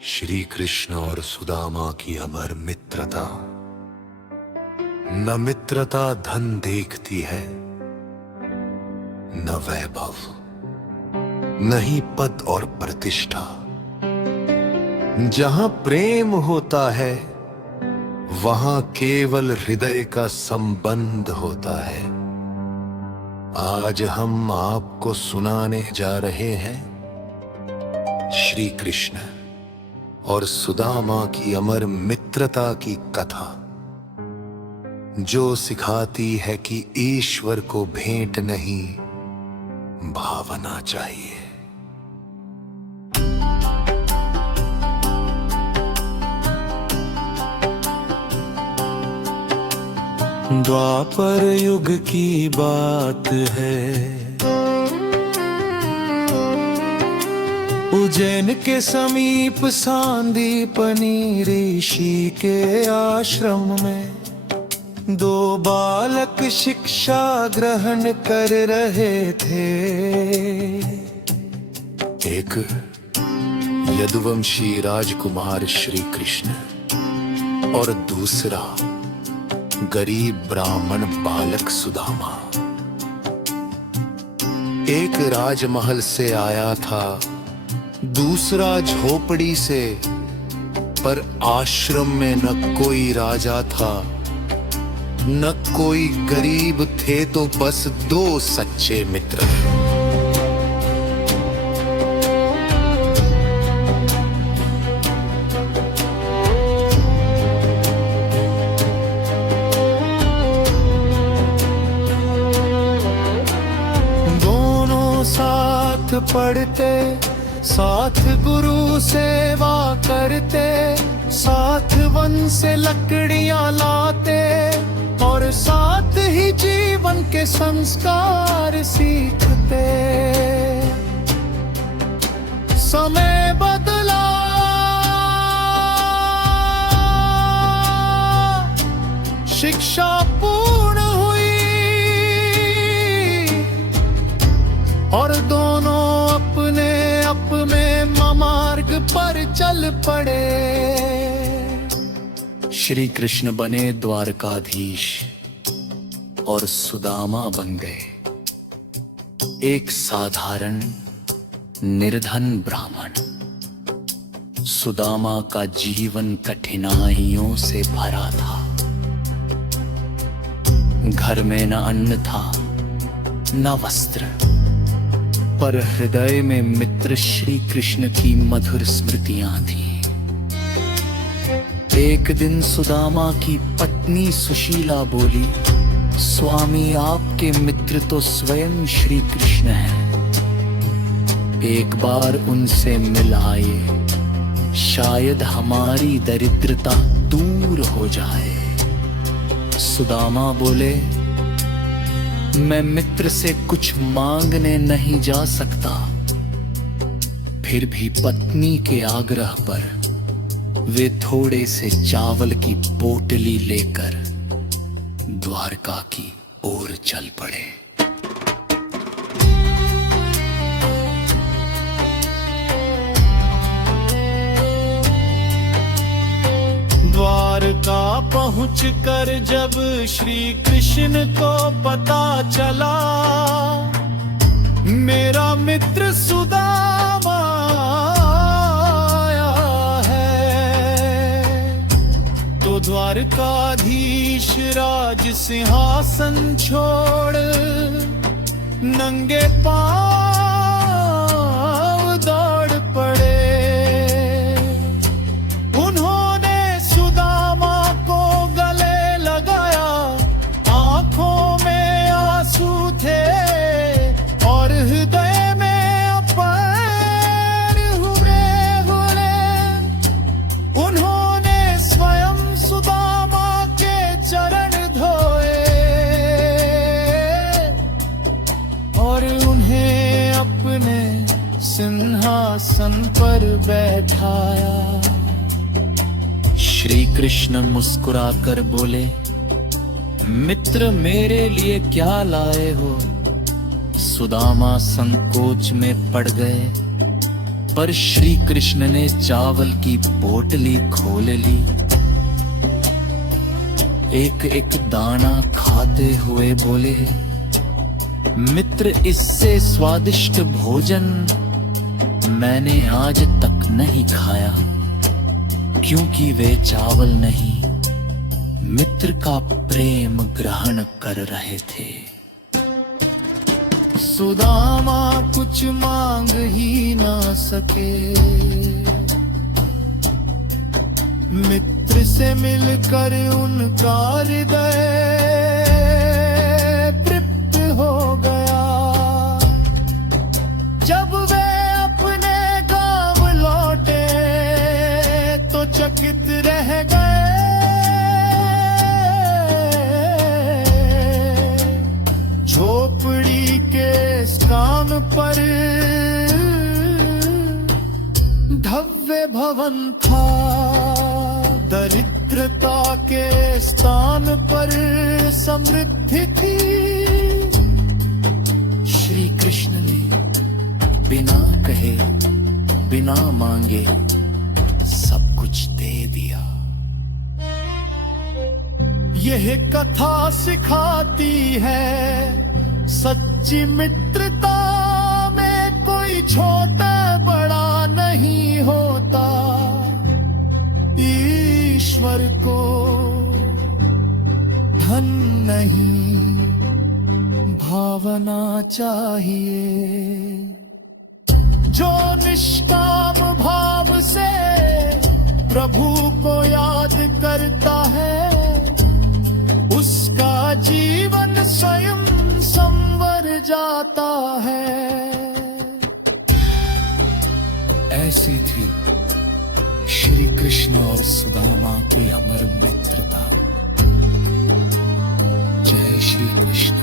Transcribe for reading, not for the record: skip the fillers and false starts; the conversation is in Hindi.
श्री कृष्ण और सुदामा की अमर मित्रता। न मित्रता धन देखती है, न वैभव, न ही पद और प्रतिष्ठा। जहां प्रेम होता है वहां केवल हृदय का संबंध होता है। आज हम आपको सुनाने जा रहे हैं श्री कृष्ण और सुदामा की अमर मित्रता की कथा, जो सिखाती है कि ईश्वर को भेंट नहीं, भावना चाहिए। द्वापर युग की बात है, उज्जैन के समीप सांदीपनी ऋषि के आश्रम में दो बालक शिक्षा ग्रहण कर रहे थे। एक यदुवंशी राजकुमार श्री कृष्ण और दूसरा गरीब ब्राह्मण बालक सुदामा। एक राजमहल से आया था, दूसरा झोपड़ी से, पर आश्रम में न कोई राजा था न कोई गरीब थे, तो बस दो सच्चे मित्र। दोनों साथ पढ़ते, साथ गुरु सेवा करते, साथ वन से लकड़ियां लाते और साथ ही जीवन के संस्कार सीखते। समय बदला, शिक्षा पूर्ण हुई और दोनों अपने अपने मार्ग पर चल पड़े। श्री कृष्ण बने द्वारकाधीश और सुदामा बन गए एक साधारण निर्धन ब्राह्मण। सुदामा का जीवन कठिनाइयों से भरा था। घर में न अन्न था न वस्त्र, पर हृदय में मित्र श्री कृष्ण की मधुर स्मृतियां थी। एक दिन सुदामा की पत्नी सुशीला बोली, स्वामी आपके मित्र तो स्वयं श्री कृष्ण हैं, एक बार उनसे मिल आए, शायद हमारी दरिद्रता दूर हो जाए। सुदामा बोले, मैं मित्र से कुछ मांगने नहीं जा सकता। फिर भी पत्नी के आग्रह पर वे थोड़े से चावल की पोटली लेकर द्वारका की ओर चल पड़े। द्वारका पहुंचकर जब श्री कृष्ण को पता चला, मेरा मित्र सुदामा आया है, तो द्वारकाधीश राज सिंहासन छोड़ नंगे पांव दौड़ पड़े। सिंहासन पर बैठाया। श्री कृष्ण मुस्कुराकर बोले, मित्र मेरे लिए क्या लाए हो? सुदामा संकोच में पड़ गए, पर श्री कृष्ण ने चावल की पोटली खोल ली। एक एक दाना खाते हुए बोले, मित्र, इससे स्वादिष्ट भोजन मैंने आज तक नहीं खाया, क्योंकि वे चावल नहीं, मित्र का प्रेम ग्रहण कर रहे थे। सुदामा कुछ मांग ही ना सके, मित्र से मिलकर उनका हृदय तृप्त हो गया। जब वे अपने गांव लौटे तो चकित रह गए। झोपड़ी के स्थान पर भव्य भवन था, दरिद्रता के स्थान पर समृद्धि थी। श्री कृष्ण ने बिना कहे, बिना मांगे सब कुछ दे दिया। यह कथा सिखाती है, सच्ची मित्रता में कोई छोटा बड़ा नहीं होता। ईश्वर को धन नहीं, भावना चाहिए। जो निष्काम भाव से प्रभु को याद करता है, उसका जीवन स्वयं संवर जाता है। ऐसी थी श्री कृष्ण और सुदामा की अमर मित्रता। जय श्री कृष्ण।